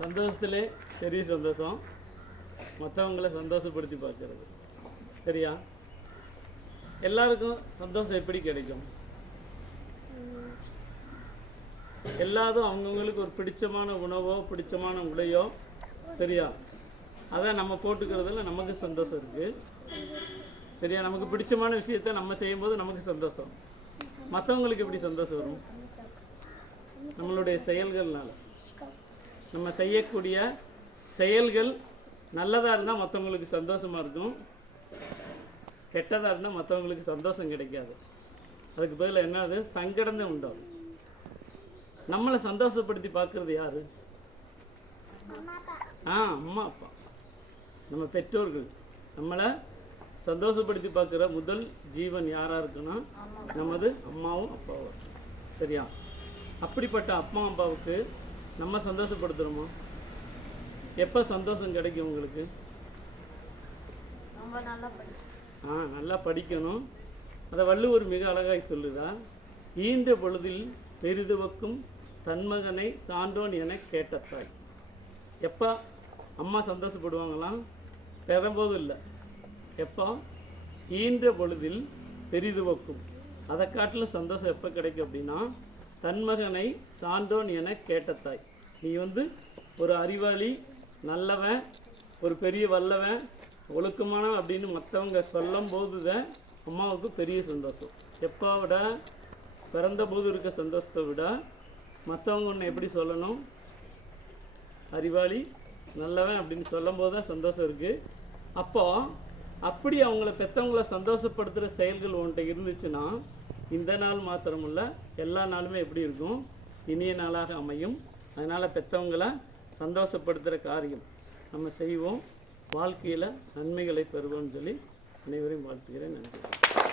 சந்தோஷத்திலே பெரிய சந்தோஷம். மற்றவங்களை சந்தோஷப்படுத்தி பார்க்கறது. சரியா? எல்லாருக்கும் சந்தோஷம் எப்படி கிடைக்கும்? எல்லாரும் அவங்கவுங்களுக்கு ஒரு பிடிச்சமான உணவோ பிடிச்சமான உடையோ சரியா? அதை நம்ம போட்டுக்கிறதுல நமக்கு சந்தோஷம் இருக்குது சரியா? நமக்கு பிடிச்சமான விஷயத்த நம்ம செய்யும்போது நமக்கு சந்தோஷம். மற்றவங்களுக்கு எப்படி சந்தோஷம் வரும்? நம்மளுடைய செயல்கள்னால. நம்ம செய்யக்கூடிய செயல்கள் நல்லதாக இருந்தால் மற்றவங்களுக்கு சந்தோஷமாக இருக்கும். கெட்டதாக இருந்தால் மற்றவங்களுக்கு சந்தோஷம் கிடைக்காது. அதுக்கு பதிலா என்னது? சங்கடம் தான் உண்டாகும். நம்மளை சந்தோஷப்படுத்தி பார்க்கறது யாரு? ஆ அம்மா அப்பா. நம்ம பெற்றோர்கள். நம்மளை சந்தோஷப்படுத்தி பார்க்குற முதல் ஜீவன் யாராக இருக்குன்னா நமது அம்மாவும் அப்பாவும். சரியா? அப்படிப்பட்ட அப்பா அப்பாவுக்கு நம்ம சந்தோஷப்படுத்துகிறோமா எப்போ சந்தோஷம் கிடைக்கும் உங்களுக்கு? ஆ நல்லா படிக்கணும். அதை வள்ளுவர் மிக அழகாய் சொல்லுதா? ஈன்ற பொழுதில் பெரிதுவக்கும் தன்மகனை சான்றோன் என கேட்ட தாய். எப்போ அம்மா சந்தோஷப்படுவாங்களாம் பெறும்போது இல்லை எப்போ ஈன்ற பொழுதில் பெரிதுவக்கும். அதை காட்டிலும் சந்தோஷம் எப்போ கிடைக்கும் அப்படின்னா தன்மகனை சான்றோன் என கேட்ட தாய் நீ வந்து ஒரு அறிவாளி நல்லவன் ஒரு பெரிய வல்லவன் ஒழுக்கமானவன் அப்படின்னு மற்றவங்க சொல்லும் போது தான் அம்மாவுக்கு பெரிய சந்தோஷம். எப்போ விட பிறந்த போது இருக்க சந்தோஷத்தை விட மற்றவங்க உன்னை எப்படி சொல்லணும்? அறிவாளி நல்லவன் அப்படின்னு சொல்லும் போது தான் சந்தோஷம் இருக்குது அப்போது அப்படி அவங்கள பெற்றவங்கள சந்தோஷப்படுத்துகிற செயல்கள் உன்கிட்ட இருந்துச்சுன்னா இந்த நாள் மாத்திரமில்ல எல்லா நாளுமே எப்படி இருக்கும்? இனிய நாளாக அமையும். அதனால் பெற்றவங்கள சந்தோஷப்படுத்துகிற காரியம் நம்ம செய்வோம். வாழ்க்கையில் நன்மைகளை பெறுவோம்னு சொல்லி அனைவரையும் வாழ்த்துக்கிறேன் நன்றி.